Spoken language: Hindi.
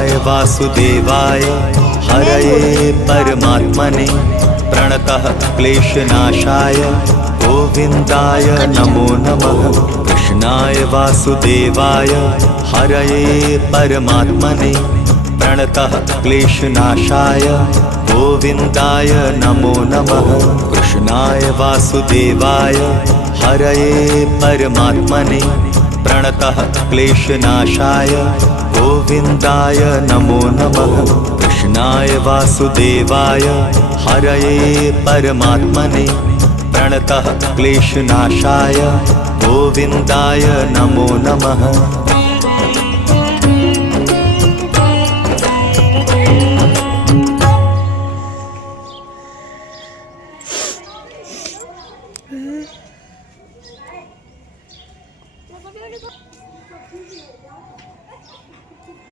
कृष्णाय वासुदेवाय हरये परमात्मने प्रणतः क्लेशनाशाय गोविन्दाय नमो नमः। कृष्णाय वासुदेवाय हरये परमात्मने प्रणतः क्लेशनाशाय गोविन्दाय नमो नमः। कृष्णाय वासुदेवाय हरये परमात्मने प्रणतः क्लेशनाशाय गोविन्दाय नमो नमः। कृष्णाय वासुदेवाय हरये परमात्मने प्रणतः क्लेशनाशाय गोविन्दाय नमो नमः।